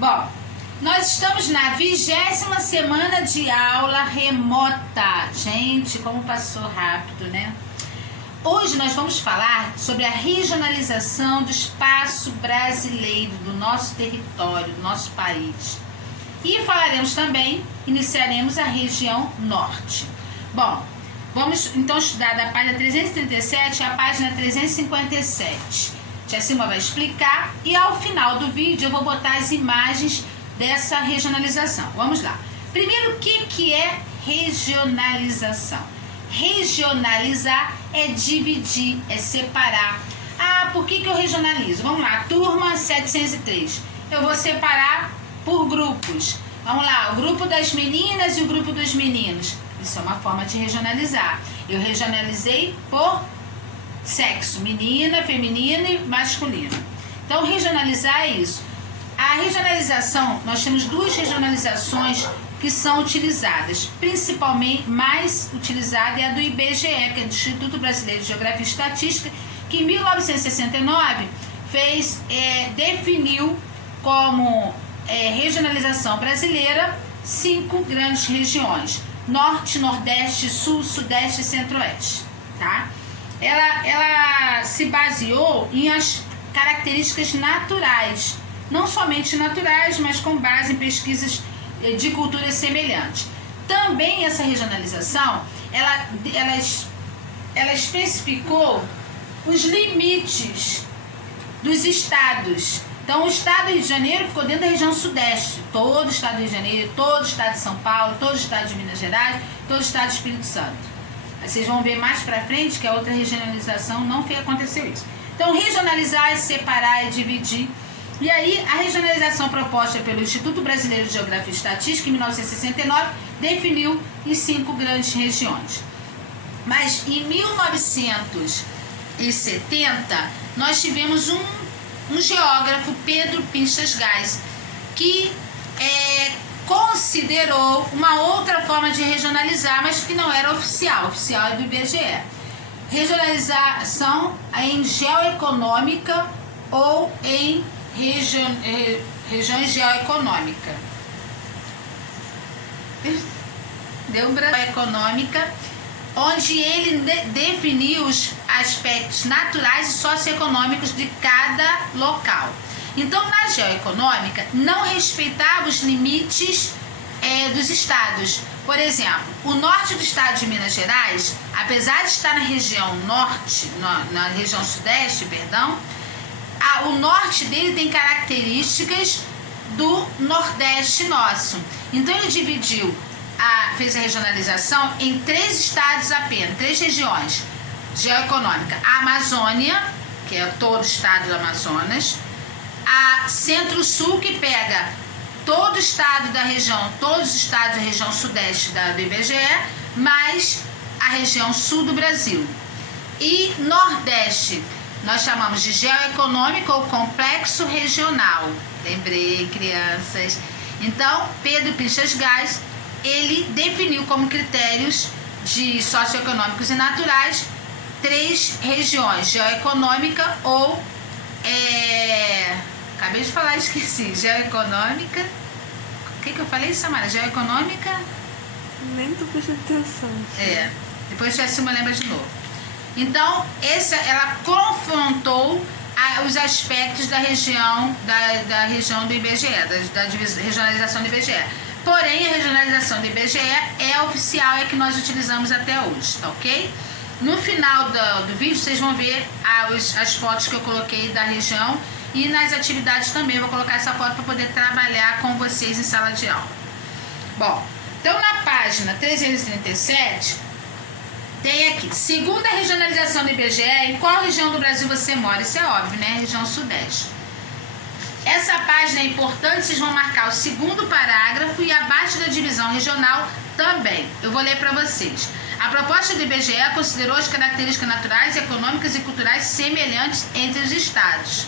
Bom, nós estamos na 20ª semana de aula remota. Gente, como passou rápido, né? Hoje nós vamos falar sobre a regionalização do espaço brasileiro, do nosso território, do nosso país. E falaremos também, iniciaremos a região norte. Bom, vamos então estudar da página 337 à página 357. Tia Silma vai explicar e ao final do vídeo eu vou botar as imagens dessa regionalização. Vamos lá. Primeiro, o que é regionalização? Regionalizar é dividir, é separar. Ah, por que eu regionalizo? Vamos lá, turma 703. Eu vou separar por grupos. Vamos lá, o grupo das meninas e o grupo dos meninos. Isso é uma forma de regionalizar. Eu regionalizei por sexo, menina, feminino e masculino. Então, regionalizar é isso. A regionalização, nós temos duas regionalizações que são utilizadas. Principalmente, mais utilizada é a do IBGE, que é do Instituto Brasileiro de Geografia e Estatística, que em 1969 definiu como regionalização brasileira 5 grandes regiões: Norte, Nordeste, Sul, Sudeste e Centro-Oeste. Tá? Ela se baseou em as características naturais, não somente naturais, mas com base em pesquisas de culturas semelhantes. Também essa regionalização, ela especificou os limites dos estados. Então, o estado do Rio de Janeiro ficou dentro da região sudeste, todo o estado do Rio de Janeiro, todo o estado de São Paulo, todo o estado de Minas Gerais, todo o estado do Espírito Santo. Vocês vão ver mais pra frente que a outra regionalização não aconteceu isso. Então, regionalizar é separar, é dividir. E aí, a regionalização proposta pelo Instituto Brasileiro de Geografia e Estatística, em 1969, definiu em 5 grandes regiões. Mas, em 1970, nós tivemos um geógrafo, Pedro Pinchas Gás, que considerou uma outra forma de regionalizar, mas que não era oficial. Oficial é do IBGE. Regionalização em geoeconômica ou em regiões geoeconômicas. Deu um branco. Econômica, onde ele definiu os aspectos naturais e socioeconômicos de cada local. Então, na geoeconômica, não respeitava os limites dos estados. Por exemplo, o norte do estado de Minas Gerais, apesar de estar na região norte, na região sudeste, perdão, o norte dele tem características do nordeste nosso. Então, ele dividiu, fez a regionalização em 3 estados apenas, 3 regiões geoeconômicas. A Amazônia, que é todo o estado do Amazonas, a Centro-Sul, que pega todo o estado da região, todos os estados da região sudeste do IBGE, mais a região sul do Brasil. E Nordeste, nós chamamos de geoeconômico ou complexo regional. Lembrei, crianças. Então, Pedro Pinchas Gás, ele definiu como critérios de socioeconômicos e naturais 3 regiões: geoeconômica ou acabei de falar, esqueci. Geoeconômica. O que eu falei, Samara? Geoeconômica? Nem tô prestando atenção. Depois a Silma lembra de novo. Então, ela confrontou os aspectos da região, da região do IBGE, da regionalização do IBGE. Porém, a regionalização do IBGE é oficial, é que nós utilizamos até hoje, tá ok? No final do vídeo, vocês vão ver as fotos que eu coloquei da região, e nas atividades também eu vou colocar essa foto para poder trabalhar com vocês em sala de aula. Bom, então na página 337, tem aqui: segundo a regionalização do IBGE, em qual região do Brasil você mora? Isso é óbvio, né? Região sudeste. Essa página é importante, vocês vão marcar o segundo parágrafo e abaixo da divisão regional também. Eu vou ler para vocês. A proposta do IBGE considerou as características naturais, econômicas e culturais semelhantes entre os estados.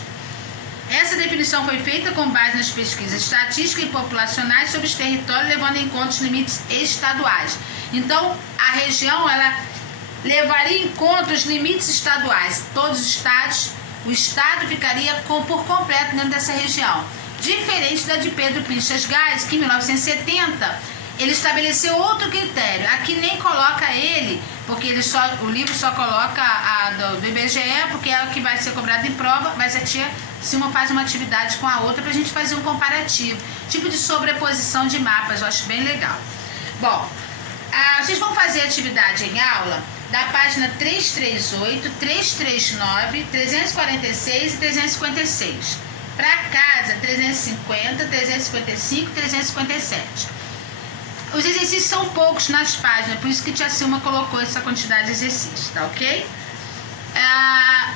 Essa definição foi feita com base nas pesquisas estatísticas e populacionais sobre os territórios, levando em conta os limites estaduais. Então, a região, ela levaria em conta os limites estaduais. Todos os estados, o estado ficaria por completo dentro dessa região. diferente da de Pedro Pinchas Gás, que em 1970 ele estabeleceu outro critério. Aqui nem coloca ele, porque o livro só coloca a do IBGE, porque é a que vai ser cobrada em prova, mas a tia Silma faz uma atividade com a outra para a gente fazer um comparativo, tipo de sobreposição de mapas, eu acho bem legal. Bom, vocês vão fazer a atividade em aula da página 338, 339, 346 e 356. Para casa, 350, 355 e 357. Os exercícios são poucos nas páginas, por isso que a tia Silma colocou essa quantidade de exercícios, tá ok?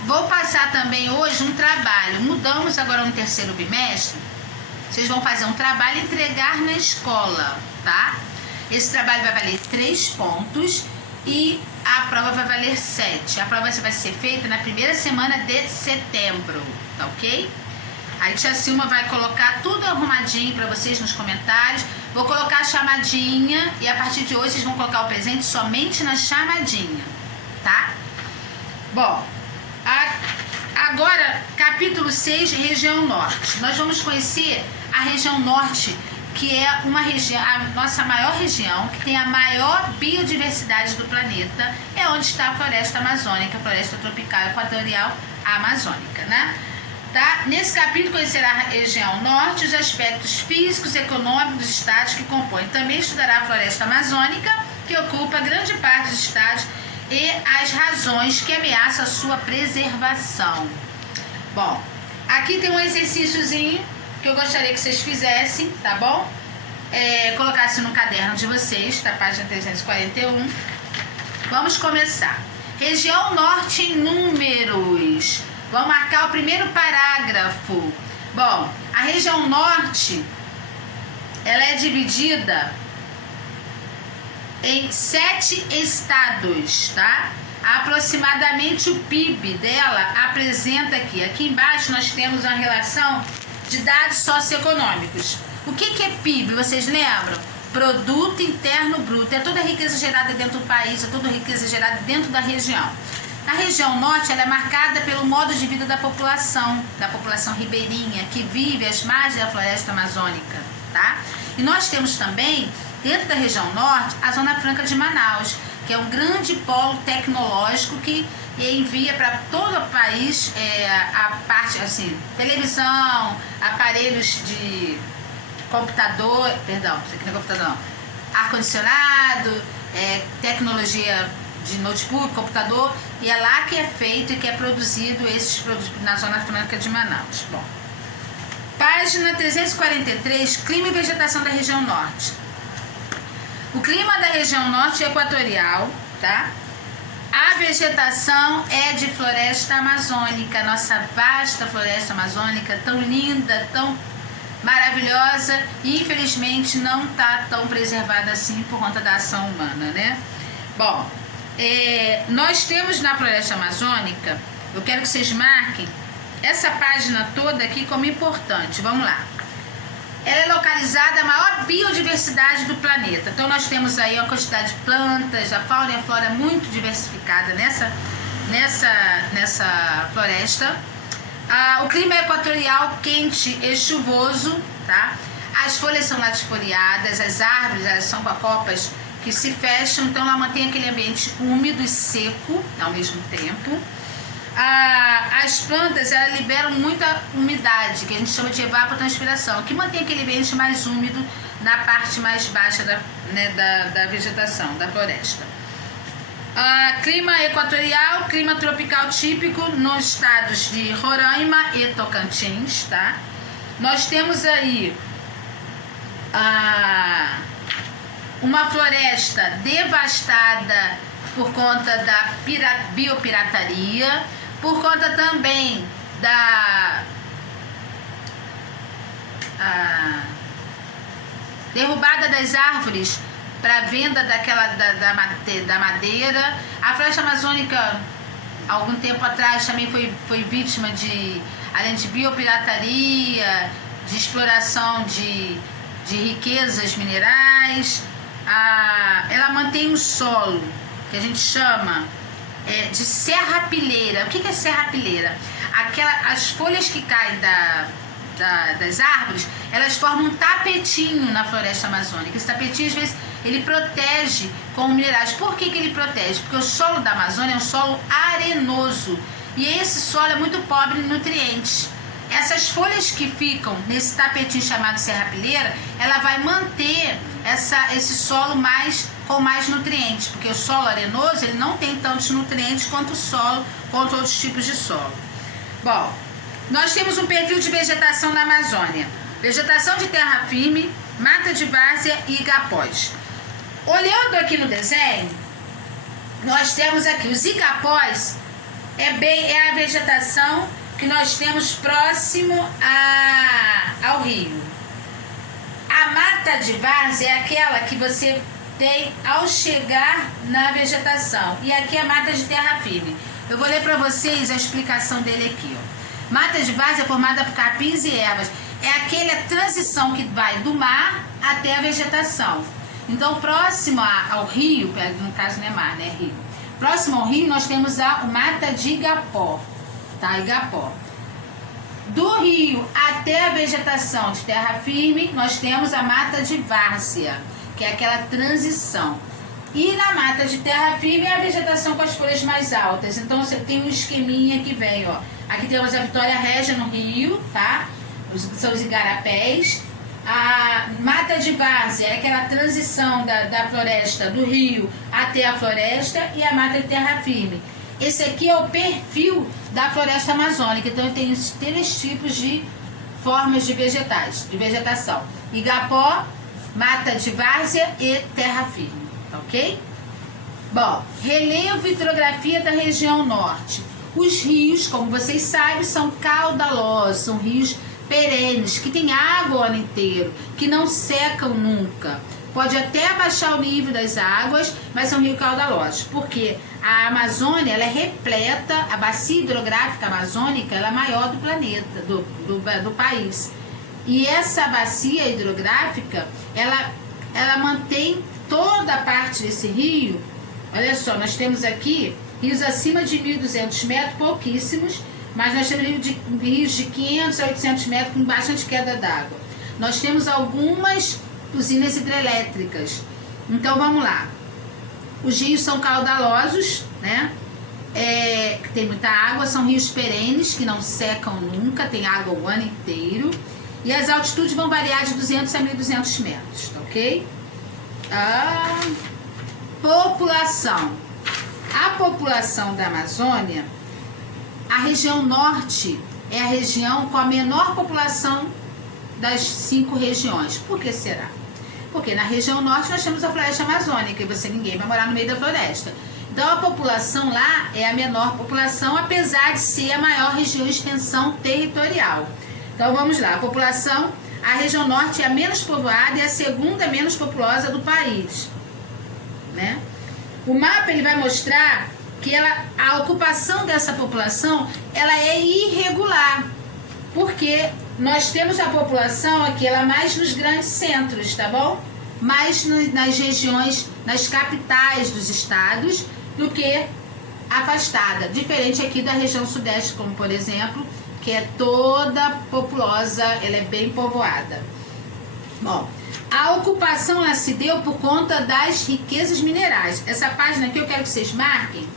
Vou passar também hoje um trabalho. Mudamos agora no terceiro bimestre. Vocês vão fazer um trabalho e entregar na escola, tá? Esse trabalho vai valer 3 pontos e a prova vai valer 7. A prova vai ser feita na primeira semana de setembro, tá ok? A tia Silma vai colocar tudo arrumadinho para vocês nos comentários. Vou colocar a chamadinha e a partir de hoje vocês vão colocar o presente somente na chamadinha, tá? Bom, agora capítulo 6, região norte. Nós vamos conhecer a região norte, que é uma região, a nossa maior região, que tem a maior biodiversidade do planeta, é onde está a floresta amazônica, a floresta tropical equatorial amazônica, né? Tá? Nesse capítulo conhecerá a região norte, os aspectos físicos, econômicos dos estados que compõem. Também estudará a floresta amazônica, que ocupa grande parte dos estados, e as razões que ameaçam a sua preservação. Bom, aqui tem um exercíciozinho que eu gostaria que vocês fizessem, tá bom? Colocassem no caderno de vocês, tá? Página 341. Vamos começar. Região norte em números. Vamos marcar o primeiro parágrafo. Bom, a região norte, ela é dividida em 7 estados, tá? Aproximadamente o PIB dela apresenta aqui embaixo nós temos uma relação de dados socioeconômicos. O que é PIB? Vocês lembram? Produto Interno Bruto. É toda a riqueza gerada dentro do país, é toda a riqueza gerada dentro da região. A região norte ela é marcada pelo modo de vida da população ribeirinha, que vive às margens da floresta amazônica, tá? E nós temos também, dentro da região norte, a Zona Franca de Manaus, que é um grande polo tecnológico que envia para todo o país a parte, assim, televisão, aparelhos de computador, perdão, isso aqui não é computador não, ar-condicionado, tecnologia de notebook, computador, e é lá que é feito e que é produzido esses produtos na Zona Franca de Manaus. Bom, página 343, clima e vegetação da região norte. O clima da região norte é equatorial, tá? A vegetação é de floresta amazônica, nossa vasta floresta amazônica, tão linda, tão maravilhosa, e infelizmente não está tão preservada assim por conta da ação humana, né? Bom, nós temos na floresta amazônica, eu quero que vocês marquem essa página toda aqui como importante. Vamos lá. Ela é localizada a maior biodiversidade do planeta. Então nós temos aí uma quantidade de plantas, a fauna e a flora muito diversificada nessa floresta. O clima é equatorial, quente e chuvoso, tá? As folhas são latifoliadas, as árvores elas são com copas que se fecham, então ela mantém aquele ambiente úmido e seco ao mesmo tempo. As plantas elas liberam muita umidade, que a gente chama de evapotranspiração, que mantém aquele ambiente mais úmido na parte mais baixa da vegetação, da floresta. Clima equatorial, clima tropical típico nos estados de Roraima e Tocantins, tá? Nós temos aí uma floresta devastada por conta da biopirataria, por conta também da derrubada das árvores para venda da madeira. A floresta amazônica, algum tempo atrás, também foi vítima além de biopirataria, de exploração de riquezas minerais. Ela mantém um solo que a gente chama de serrapilheira. O que é serrapilheira? As folhas que caem das árvores, elas formam um tapetinho na floresta amazônica. Esse tapetinho, às vezes, ele protege com minerais. Por que ele protege? Porque o solo da Amazônia é um solo arenoso. E esse solo é muito pobre em nutrientes. Essas folhas que ficam nesse tapetinho chamado serrapilheira, ela vai manter esse solo com mais nutrientes, porque o solo arenoso ele não tem tantos nutrientes quanto outros tipos de solo. Bom, nós temos um perfil de vegetação na Amazônia: vegetação de terra firme, mata de várzea e igapós. Olhando aqui no desenho, nós temos aqui os igapós, é a vegetação que nós temos próximo ao rio. A mata de várzea é aquela que você tem ao chegar na vegetação. E aqui é a mata de terra firme. Eu vou ler para vocês a explicação dele aqui. Ó. Mata de várzea é formada por capins e ervas. É aquela transição que vai do mar até a vegetação. Então, próximo ao rio, no caso não é mar, né? Rio. Próximo ao rio, nós temos a mata de igapó. Tá? Igapó. Do rio até a vegetação de terra firme, nós temos a mata de várzea, que é aquela transição. E na mata de terra firme é a vegetação com as folhas mais altas. Então você tem um esqueminha que vem, ó. Aqui temos a Vitória Régia no rio, tá? São os igarapés. A mata de várzea é aquela transição da floresta, do rio até a floresta, e a mata de terra firme. Esse aqui é o perfil da floresta amazônica. Então tem esses 3 tipos de formas de vegetação: igapó, mata de várzea e terra firme, ok? Bom, relevo e hidrografia da região norte. Os rios, como vocês sabem, são caudalosos, são rios perenes, que tem água o ano inteiro, que não secam nunca. Pode até abaixar o nível das águas, mas são rios caudalosos, porque a Amazônia ela é repleta, a bacia hidrográfica amazônica ela é a maior do planeta, do país. E essa bacia hidrográfica, ela mantém toda a parte desse rio. Olha só, nós temos aqui rios acima de 1.200 metros, pouquíssimos, mas nós temos rios de 500 a 800 metros com bastante queda d'água. Nós temos algumas usinas hidrelétricas. Então vamos lá. Os rios são caudalosos, né? Que tem muita água, são rios perenes que não secam nunca, tem água o ano inteiro. E as altitudes vão variar de 200 a 1.200 metros, tá ok? População. A população da Amazônia, a região norte é a região com a menor população das 5 regiões. Por que será? Porque na região norte nós temos a floresta amazônica e ninguém vai morar no meio da floresta. Então a população lá é a menor população, apesar de ser a maior região de extensão territorial. Então vamos lá, a região norte é a menos povoada e a segunda menos populosa do país, né? O mapa ele vai mostrar que a ocupação dessa população ela é irregular, porque nós temos a população aqui, ela mais nos grandes centros, tá bom? Mais nas regiões, nas capitais dos estados, do que afastada. Diferente aqui da região sudeste, como por exemplo, que é toda populosa, ela é bem povoada. Bom, a ocupação ela se deu por conta das riquezas minerais. Essa página aqui eu quero que vocês marquem,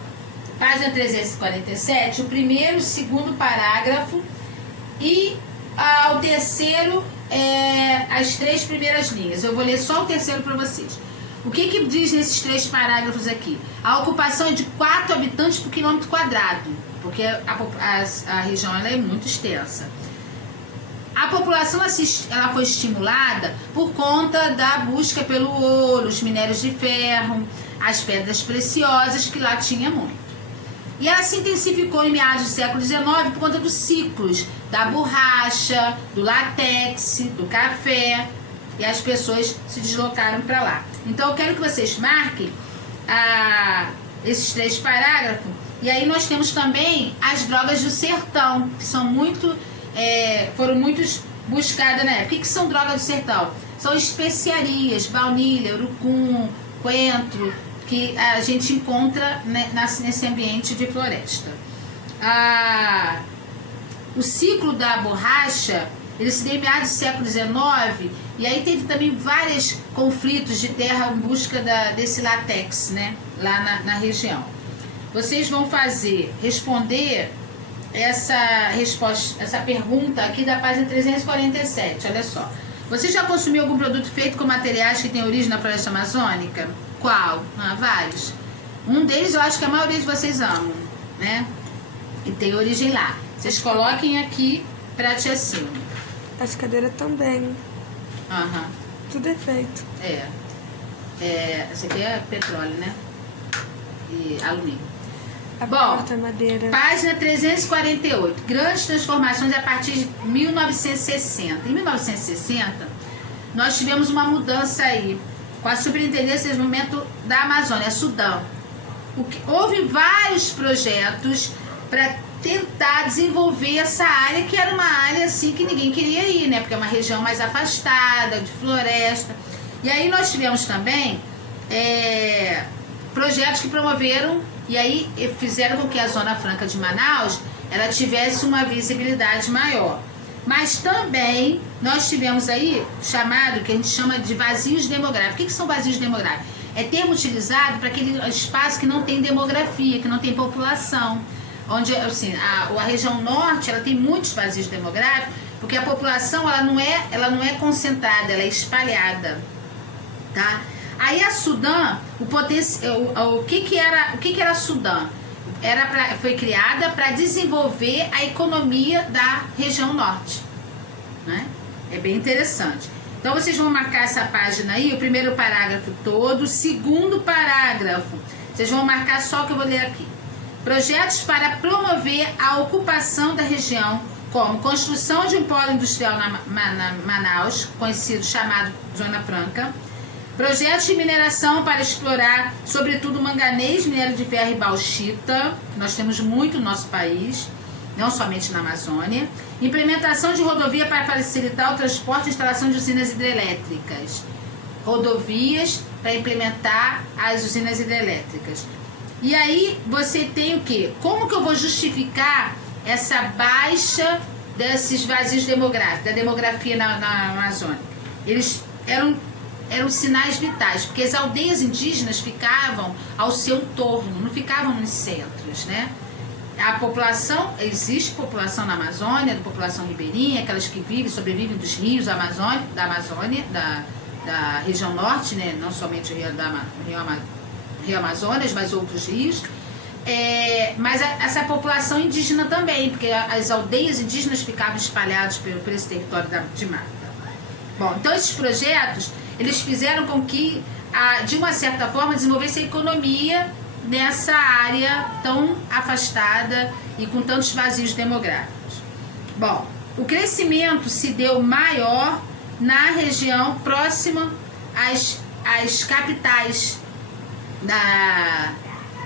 página 347, o primeiro e o segundo parágrafo, e ao terceiro, as 3 primeiras linhas. Eu vou ler só o terceiro para vocês. O que diz nesses 3 parágrafos aqui? A ocupação é de 4 habitantes por quilômetro quadrado, porque a região ela é muito extensa. A população ela foi estimulada por conta da busca pelo ouro, os minérios de ferro, as pedras preciosas, que lá tinha muito. E ela se intensificou em meados do século XIX por conta dos ciclos da borracha, do látex, do café, e as pessoas se deslocaram para lá. Então eu quero que vocês marquem esses 3 parágrafos. E aí nós temos também as drogas do sertão, que são foram muito buscadas na época. O que são drogas do sertão? São especiarias, baunilha, urucum, coentro, que a gente encontra nesse ambiente de floresta. O ciclo da borracha ele se deu em meados do século XIX, e aí teve também vários conflitos de terra em busca desse látex, né? Lá na região. Vocês vão responder essa pergunta aqui da página 347, olha só. Você já consumiu algum produto feito com materiais que têm origem na floresta amazônica? Qual? Vários. Um deles eu acho que a maioria de vocês amam, né? E tem origem lá. Vocês coloquem aqui pra tia Silma. As cadeiras também. Aham. Tudo é feito. Esse aqui é petróleo, né? E alumínio. A Bom, porta, madeira. página 348. Grandes transformações a partir de 1960. Em 1960, nós tivemos uma mudança aí, com a Superintendência de Desenvolvimento da Amazônia, Sudão. Houve vários projetos para tentar desenvolver essa área, que era uma área assim que ninguém queria ir, né? Porque é uma região mais afastada, de floresta. E aí nós tivemos também projetos que promoveram e aí fizeram com que a Zona Franca de Manaus ela tivesse uma visibilidade maior. Mas também nós tivemos aí chamado, que a gente chama de vazios demográficos. O que são vazios demográficos? É termo utilizado para aquele espaço que não tem demografia, que não tem população. Onde, assim, a região norte ela tem muitos vazios demográficos, porque a população ela não é concentrada, ela é espalhada, tá? Aí a Sudã, o que era a Sudã? Foi criada para desenvolver a economia da região norte, né? É bem interessante. Então vocês vão marcar essa página aí, o primeiro parágrafo todo, o segundo parágrafo, vocês vão marcar só o que eu vou ler aqui. Projetos para promover a ocupação da região, como construção de um polo industrial na Manaus, chamado Zona Franca. Projetos de mineração para explorar, sobretudo, manganês, minério de ferro e bauxita, que nós temos muito no nosso país, não somente na Amazônia. Implementação de rodovia para facilitar o transporte e instalação de usinas hidrelétricas. Rodovias para implementar as usinas hidrelétricas. E aí você tem o quê? Como que eu vou justificar essa baixa desses vazios demográficos, da demografia na Amazônia? Eles eram sinais vitais, porque as aldeias indígenas ficavam ao seu entorno, não ficavam nos centros, né? A população, existe população na Amazônia, população ribeirinha, aquelas que sobrevivem dos rios da Amazônia, da região norte, né? Não somente o Rio Amazonas, mas outros rios. Mas essa população indígena também, porque as aldeias indígenas ficavam espalhadas por esse território de mata. Bom, então esses projetos, eles fizeram com que, de uma certa forma, desenvolvesse a economia nessa área tão afastada e com tantos vazios demográficos. Bom, o crescimento se deu maior na região próxima às capitais,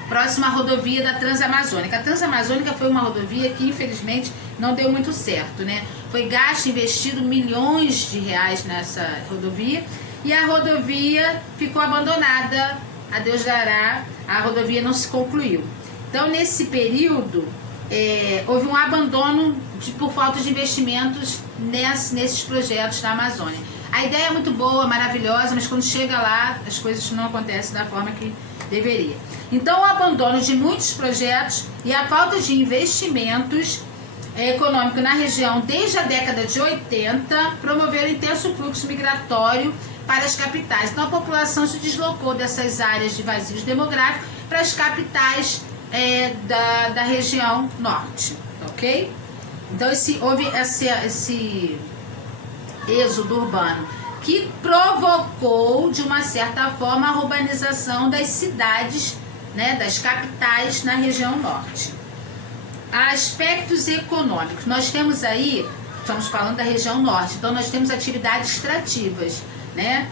próxima à rodovia da Transamazônica. A Transamazônica foi uma rodovia que, infelizmente, não deu muito certo, né? Foi investido milhões de reais nessa rodovia e a rodovia ficou abandonada, a Deus dará, a rodovia não se concluiu. Então, nesse período, houve um abandono por falta de investimentos nesses projetos da Amazônia. A ideia é muito boa, maravilhosa, mas quando chega lá, as coisas não acontecem da forma que deveria. Então, o abandono de muitos projetos e a falta de investimentos econômicos na região desde a década de 80 promoveram intenso fluxo migratório para as capitais. Então, a população se deslocou dessas áreas de vazios demográficos para as capitais da região norte, ok? Então, houve esse êxodo urbano, que provocou, de uma certa forma, a urbanização das cidades, né, das capitais na região norte. Aspectos econômicos. Nós temos aí, estamos falando da região norte, então nós temos atividades extrativas, né?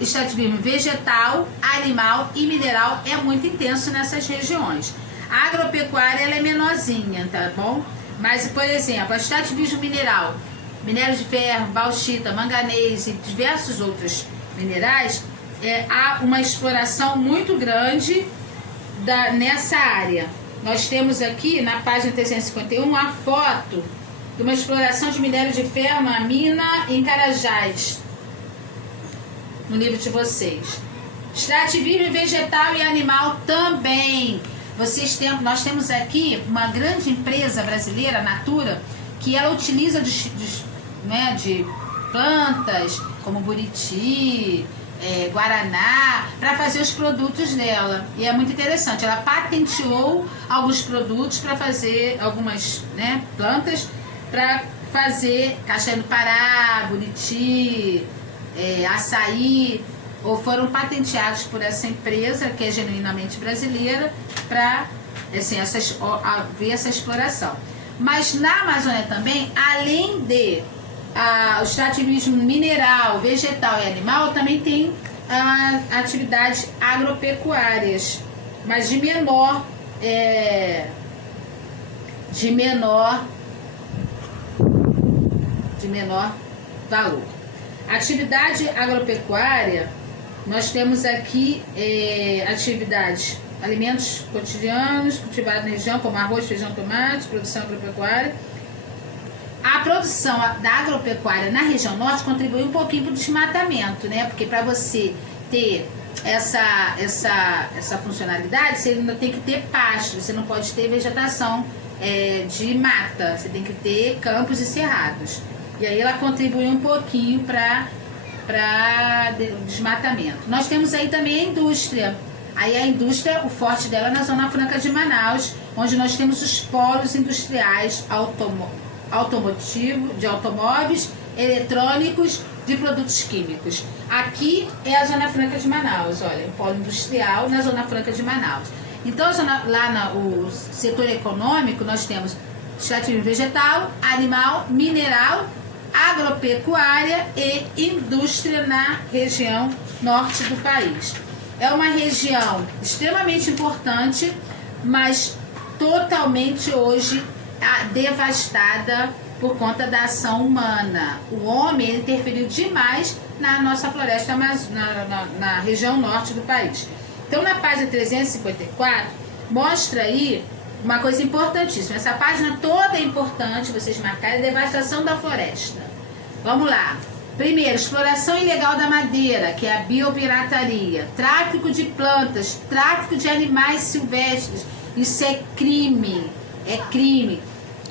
Extrativismo vegetal, animal e mineral é muito intenso nessas regiões. A agropecuária ela é menorzinha, tá bom? Mas, por exemplo, extrativismo mineral, minério de ferro, bauxita, manganês e diversos outros minerais, há uma exploração muito grande nessa área. Nós temos aqui na página 351 a foto de uma exploração de minério de ferro na mina em Carajás, no livro de vocês. Extrativismo vegetal e animal também. Nós temos aqui uma grande empresa brasileira, a Natura, que ela utiliza de plantas como buriti, guaraná, para fazer os produtos dela. E é muito interessante. Ela patenteou alguns produtos para fazer algumas plantas para fazer castanha do Pará, buriti, açaí, ou foram patenteados por essa empresa que é genuinamente brasileira para ver essa exploração. Mas na Amazônia também, além de o extrativismo mineral, vegetal e animal, também tem atividades agropecuárias, mas de menor valor. Atividade agropecuária, nós temos aqui atividades, alimentos cotidianos cultivados na região, como arroz, feijão, tomate, produção agropecuária. A produção da agropecuária na região norte contribui um pouquinho para o desmatamento, né? Porque para você ter essa funcionalidade, você ainda tem que ter pasto, você não pode ter vegetação de mata, você tem que ter campos e cerrados. E aí ela contribui um pouquinho para desmatamento. Nós temos aí também a indústria. Aí a indústria, o forte dela é na Zona Franca de Manaus, onde nós temos os polos industriais de automóveis, eletrônicos, de produtos químicos. Aqui é a Zona Franca de Manaus, olha, o polo industrial na Zona Franca de Manaus. Então, lá no setor econômico, nós temos extrativismo vegetal, animal, mineral, agropecuária e indústria na região norte do país. É uma região extremamente importante, mas totalmente hoje devastada por conta da ação humana. O homem interferiu demais na nossa floresta, na região norte do país. Então, na página 354, mostra aí uma coisa importantíssima. Essa página toda é importante, vocês marcarem, a devastação da floresta. Vamos lá. Primeiro, exploração ilegal da madeira, que é a biopirataria. Tráfico de plantas, tráfico de animais silvestres. Isso é crime. É crime.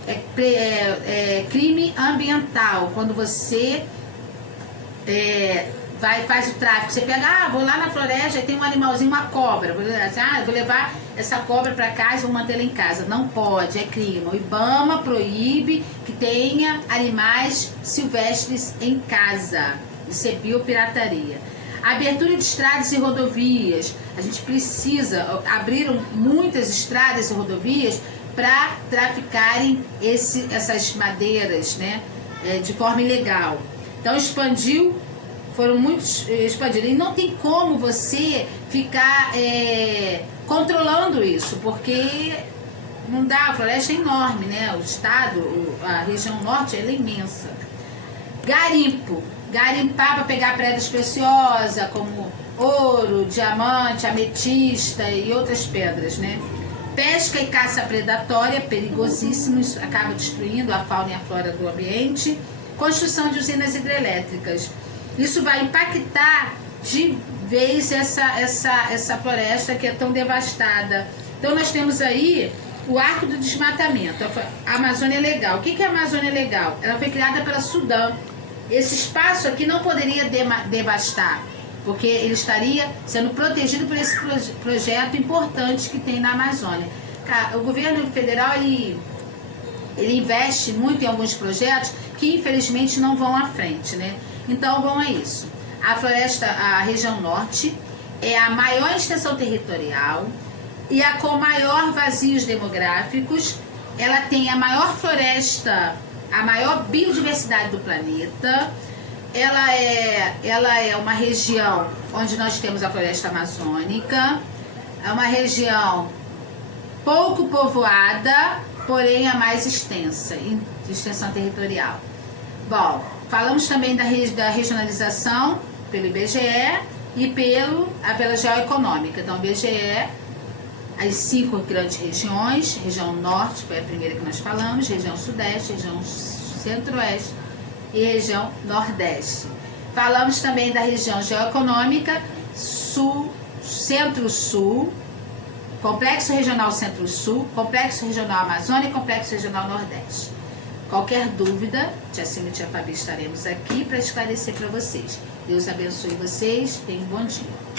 É crime ambiental. Quando você faz o tráfico, você pega, vou lá na floresta e tem um animalzinho, uma cobra. Vou levar essa cobra para casa e vou mantê-la em casa. Não pode, é crime. O IBAMA proíbe que tenha animais silvestres em casa. Isso é biopirataria. Abertura de estradas e rodovias. A gente precisa, abriram muitas estradas e rodovias para traficarem essas madeiras, né, de forma ilegal. Então foram muitos expandidos. E não tem como você ficar controlando isso, porque não dá, a floresta é enorme, né? O estado, a região norte, ela é imensa. Garimpo. Garimpar para pegar pedras preciosas, como ouro, diamante, ametista e outras pedras, né? Pesca e caça predatória, perigosíssimo, isso acaba destruindo a fauna e a flora do ambiente. Construção de usinas hidrelétricas. Isso vai impactar de vez essa floresta que é tão devastada. Então nós temos aí o arco do desmatamento, a Amazônia Legal. O que é a Amazônia Legal? Ela foi criada pela Sudão. Esse espaço aqui não poderia devastar, porque ele estaria sendo protegido por esse projeto importante que tem na Amazônia. O governo federal ele investe muito em alguns projetos que infelizmente não vão à frente, né? Então, bom, é isso. A região norte é a maior extensão territorial e a com maior vazios demográficos. Ela tem a maior floresta, a maior biodiversidade do planeta. Ela é uma região onde nós temos a floresta amazônica. É uma região pouco povoada, porém a mais extensa, em extensão territorial. Bom, falamos também da regionalização pelo IBGE e pela geoeconômica. Então, o IBGE, as 5 grandes regiões, região norte foi a primeira que nós falamos, região sudeste, região Centro-Oeste e região Nordeste. Falamos também da região geoeconômica Sul, Centro-Sul, Complexo Regional Centro-Sul, Complexo Regional Amazônia e Complexo Regional Nordeste. Qualquer dúvida, Tia Cima e Tia Fabi estaremos aqui para esclarecer para vocês. Deus abençoe vocês. Tenham um bom dia.